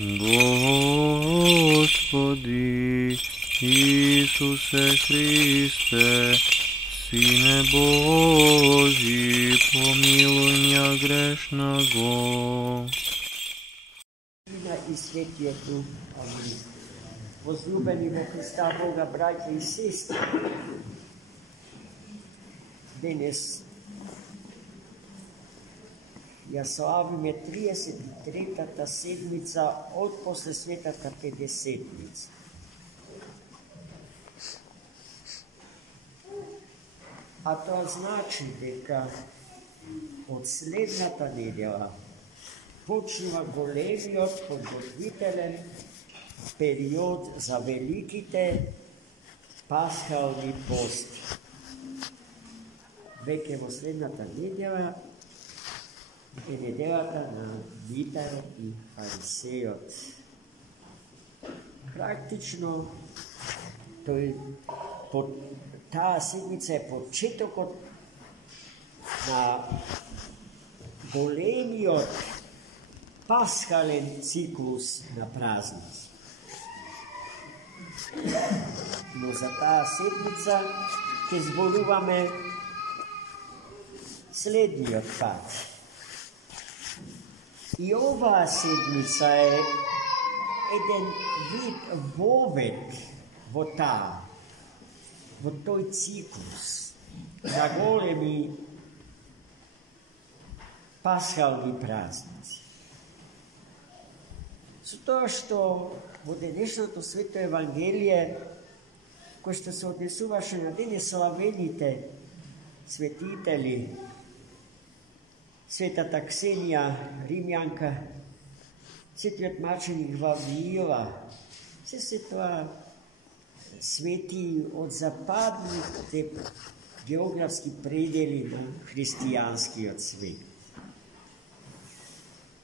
Господи Исусе Христе, Сине Божий, помилуй меня грешного. И Светия Дух. Амин. Возлюбени во Христа Бога, братья и сестри, денес ја славиме 33-та седмица од после Светата Педесетница. А тоа значи дека од следната недела почнува големиот подготвителен период за великите пасхални пости. Веќе во следната недела е неделата на Митар и Фарисејот. Практично, таа седмица е почетокот на големиот пасхален циклус на празници. Но за таа седмица ќе зборуваме следниот пат. И оваа седмица е еден вид вовед во таа, во тој циклус на големи пасхални празници. Со тоа што во денешното Свето Евангелие, кој што се однесуваше на денес славените светители, Светата Ксенија, римјанка, светиот маченик Вавила, се тоа свети од западните географски предели на христијанскиот свет.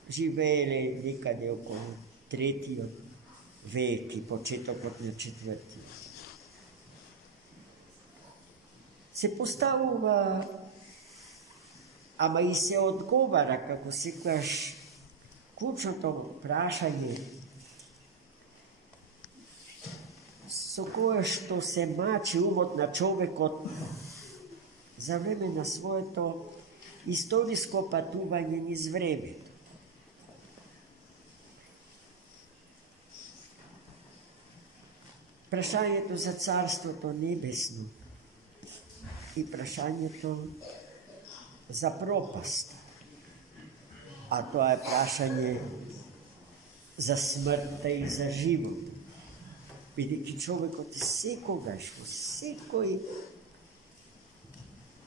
Живееле некаде околу 3 век и почетокот на 4. Се поставува, ама и се одговара, како секогаш, клучното прашање со кое што се мачи умот на човекот за време на своето историско патување низ времето. Прашањето за Царството Небесно и прашањето за пропаст. А тоа е прашање за смртта и за живот. Бидејќи човекот секогаш, во секој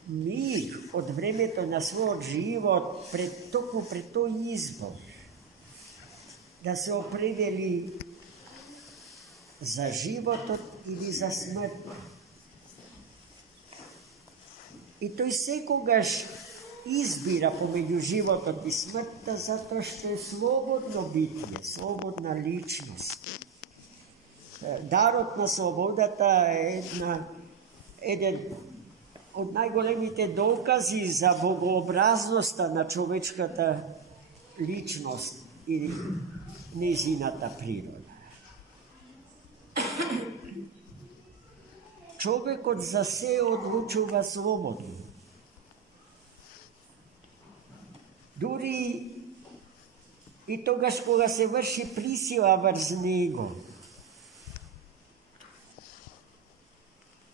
миг од времето на својот живот, токму пред тој избор, да се определи за животот или за смртта. И тој секогаш избира помеѓу животот и смртта, затоа што е слободно битие, слободна личност. Дарот на слободата е еден од најголемите докази за богообразноста на човечката личност и незината природа. Човекот за се одлучува слободно. Дури и тогаш кога се врши присила врз него.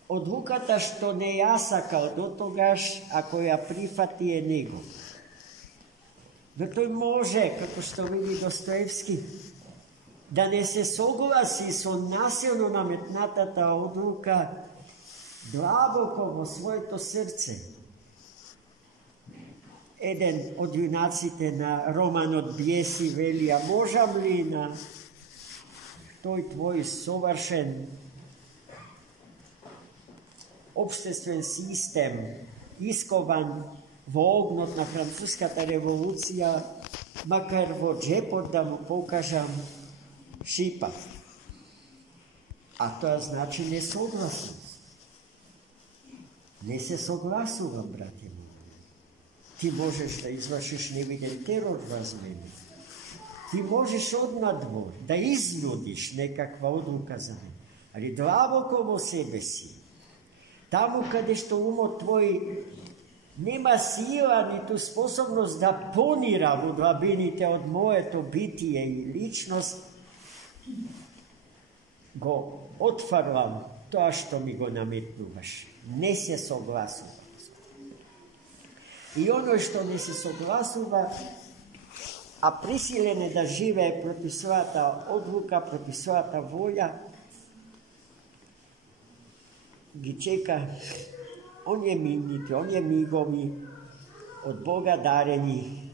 Одлуката што не ја сакал до тогаш, ако ја прифати е него. Но тој може, како што вели Достоевски, да не се согласи со насилно наметнатата одлука длабоко во своето срце. Еден од јунаците на романот Бјеси вели, а можам ли на тој твој совршен општествен систем, искован во огнот на француската револуција, макар во джепот да му покажам шипа. А тоа значи несогласност. Не се согласувам, брате. Ти можеш да извршиш невиден терор врз мене. Ti možeš odnadvor da iznudiš nekakva odluka za ne, ali dlaboko vo sebe si. Tamo kada što umo tvoji nema sila ni tu sposobnost da ponira u dlabinite od moje to bitije i ličnost, go otvarlam to što mi go nametnuvaš. Ne se soglasuva. I ono što ne se soglasuva, a prisiljene da žive protiv svata odluka, protiv svata volja, gdje čeka, on je miniti, on je migovi od Boga dareni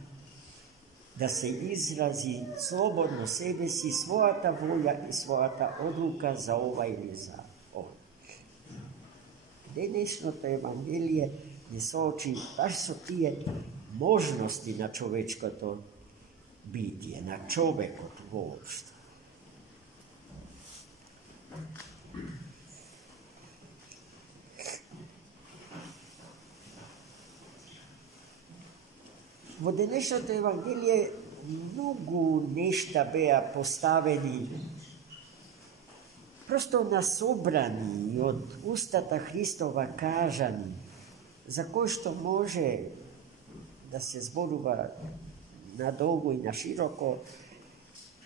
da se izrazi slobodno sebe si svojata volja i svojata odluka za ova ili za ovo. Dnešno to evangelije ne soči, baš su tije možnosti na čovečko to bitije, na čoveko to uopšte. Во денешното Евангелие много нешта беа поставени, просто насобрани и од устата Христова кажани, за кој што може да се зборува надолго и на широко,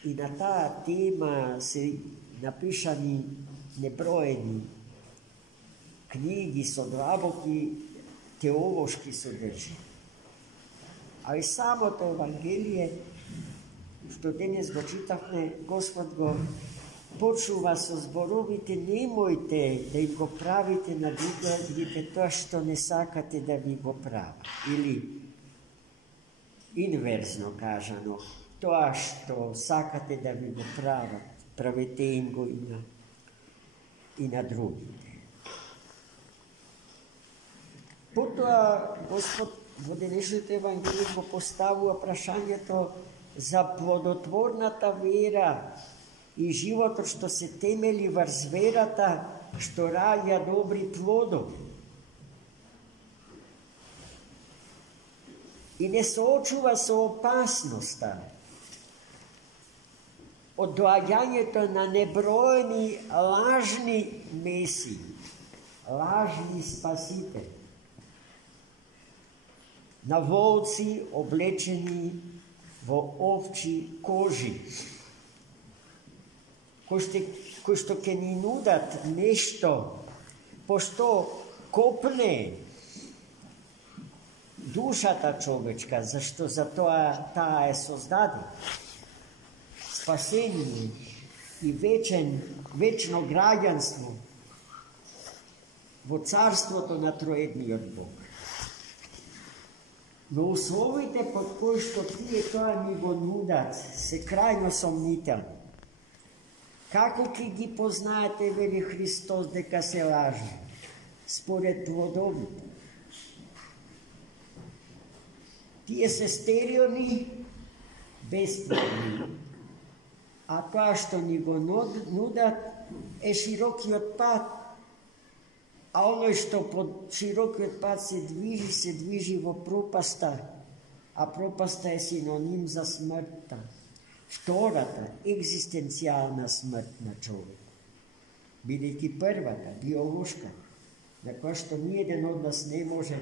и на таа тема се напишани неброени книги со длабоки теолошки содржини. А и самото Евангелие, што денес го читавме, Господ го почува со зборовите, немојте да им го правите на другите тоа што не сакате да ви го прават. Или инверзно кажано, тоа што сакате да ви го прават, правете им го и на другите. Потоа Господ во денешното Евангелие го поставува прашањето за плодотворната вера и животот што се темели врз верата, што раѓа добри плодови. И не соочува со опасноста од доаѓањето на неброени лажни месии, лажни спасители, на волци облечени во овчи кожи, кои што ќе ни нудат нешто, пошто копне душата човечка, зашто за тоа таа е создадена. Спасение и вечно граѓанство во царството на троедниот Бог. Но условите под кои што тие тоа ни го нудат се крајно сомнителни. Како ќе ги познаете, вели Христос, дека се лажи? Според плодовите. Тие се стерилни, безплодни. А тоа што ни го нудат е широкиот пат. А оној што под широкиот пат се движи во пропаста, а пропаста е синоним за смртта. Втората, екзистенцијална смрт на човек. Бидејќи првата, биолошка, на која што ниеден од нас не може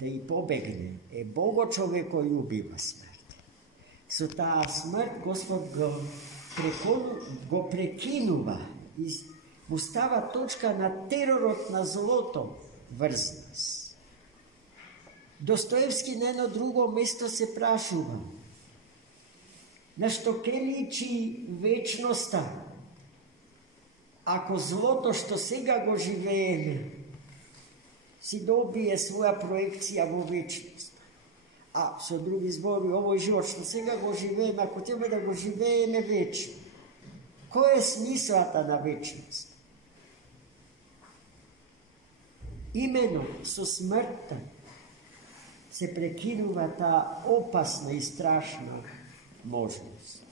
да и побегне, е богочовеколюбива смрт. Со таа смрт Господ го прекинува и му става точка на теророт на злото врз нас. Достоевски на едно друго место се прашува на што ке личи вечноста, ако злото што сега го живееме си добие своја проекција во вечност. А со други збори, овој живот што сега го живееме, ако треба да го живееме вечно, кој е смислата на вечност? Имено со смртта се прекинува таа опасна и страшна можност.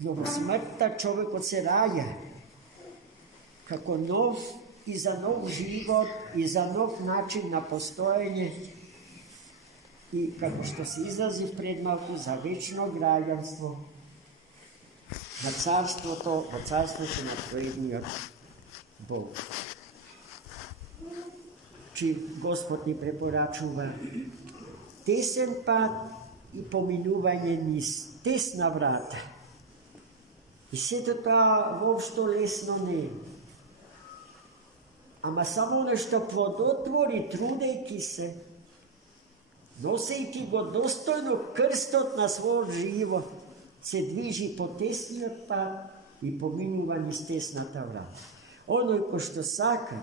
Но во смртта човекот се раѓа како нов и за нов живот и за нов начин на постоење и како што се изрази пред малку за вечно граѓанство на царството, во царството на троедниот Бог. Чи Господ ни препорачува тесен пат и поминување низ тесна врата. И сето тоа воопшто лесно не е. Ама само нешто плодотвори, трудејќи се, носејќи го достојно крстот на својот живот, се движи по тесниот пат и поминува низ тесната врата. Оној кој што сака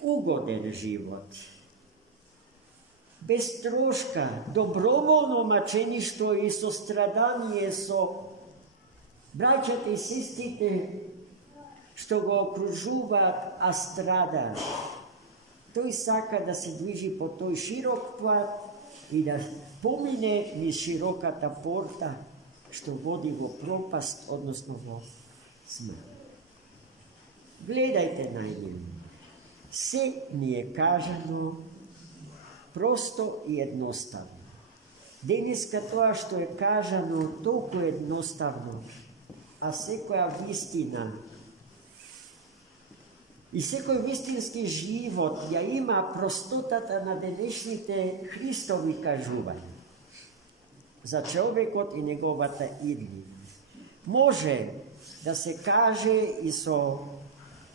угоден живот, без трошка, доброволно мачеништво и сострадание со браќата и сестрите што го окружуваат, а страдаат. Тој сака да се движи по тој широк пат и да помине низ широката порта што води во пропаст, односно во смрт. Гледајте најмило. Се ни е кажано просто и едноставно. Денеска тоа што е кажано толку едноставно, а секоја вистина и секој вистински живот ја има простотата на денешните Христови кажувања за човекот и неговата иднина. Може да се каже и со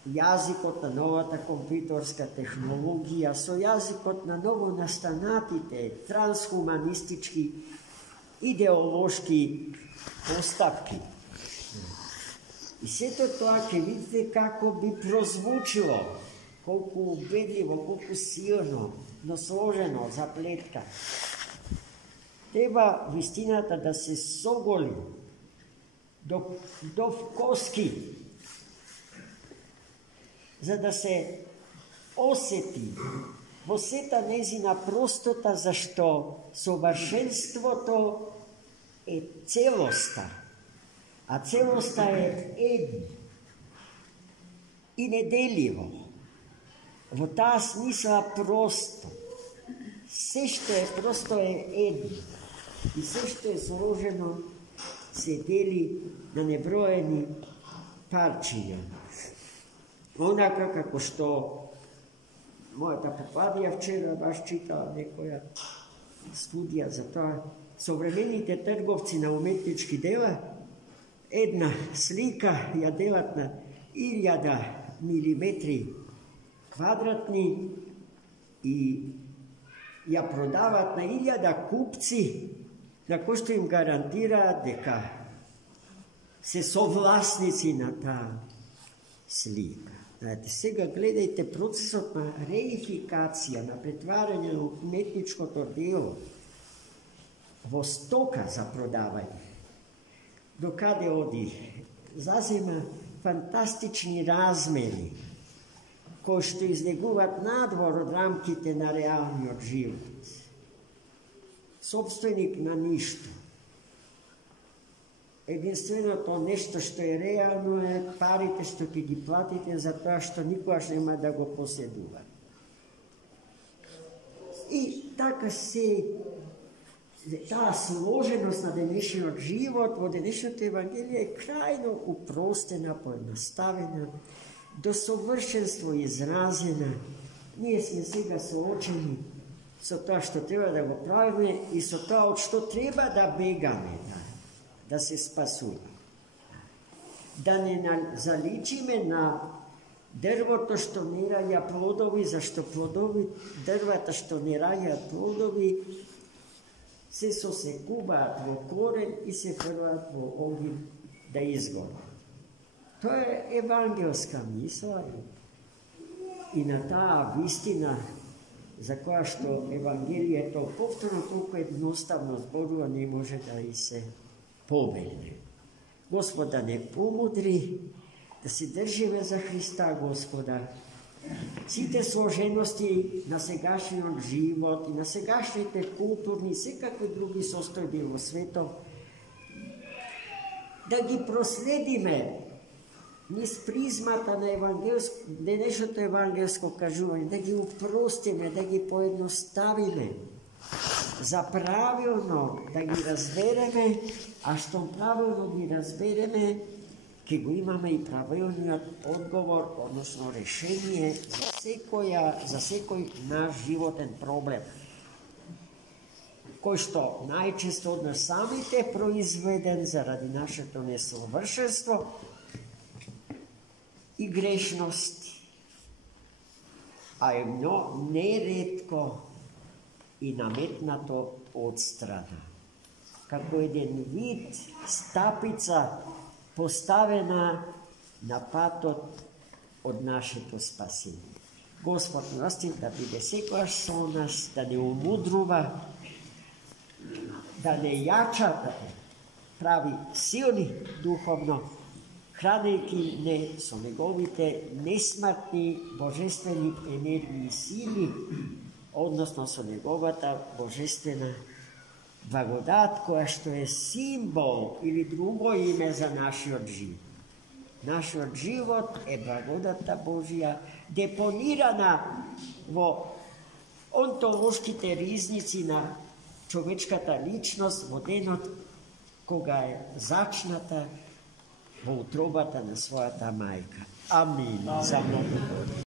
јазикот на новата компјутерска технологија, со јазикот на новонастанатите трансхуманистички идеолошки поставки. И сето тоа ќе видите како би прозвучило, колку убедливо, колку силно, но сложено, заплетка. Треба вистината да се соголи до вкоски, за да се осети во сета незина простота, зашто совршенството е целоста, а целоста е едно и неделиво. Во таа смисла просто, се што е просто е едно и се што е сложено се дели на неброени парчиња. Онака како што мојата попадија вчера баш читала некоја студија за тоа, современите трговци на уметнички дела една слика ја делат на 1000 милиметри квадратни и ја продават на 1000 купци, на кои што им гарантираат дека се совласници на таа слика. Знаете, сега гледајте процесот на реификација, на претварање на уметничкото дело во стока за продавање. До каде оди? Зазема фантастични размери, кои што излегуваат надвор од рамките на реалниот живот. Собственик на ништо. Единственото нешто што е реално е парите што ќе ги платите за тоа што никогаш нема да го поседува. И така се таа сложеност на денешниот живот во денешното Евангелие е крајно упростена, поедноставена, до совршенство изразена. Ние сме сега соочени со тоа што треба да го правиме и со тоа од што треба да бегаме, да се спасува. Да не заличиме на дрвото што не раѓа плодови, зашто дрвата што не раѓаат плодови се сосекуваат во корен и се фрлаат во огин да изгорат. Тоа е евангелска мисла и на таа вистина за која што Евангелието повторно толку едноставно зборува, не може да и се побегне. Господ да не помудри, да се држиме за Христа Господа. Сите сложености на сегашниот живот и на сегашните културни и секакви други состојби во светот, да ги проследиме низ призмата на денешното евангелско кажување, да ги упростиме, да ги поедноставиме, za pravilno da gi razbereme, a što pravilno gi razbereme, ki go imame i pravilniот odgovor, odnosno rešenje za sekoj naš životen problem, koji što najčesto od nas samite proizveden zaradi našето nesavršenstvo i grešnosti, a je neretko i nametnato od strana. Kako jedan vid stapica postavena na patot od našето spasenje. Gospod milosti da bude sekojaš so nas, da ne umudruva, da ne jača, da pravi silni duhovno, hranejki ne so negovite nesmrtni božestveni energiji sili, odnosno so njegovata božestvena blagodat, koja što je simbol ili drugo ime za našo život. Našo život je blagodata Božja deponirana vo ontološkite riznici na човечката личност во денот кога е зачната во утробата на својата мајка. Амин. За многу.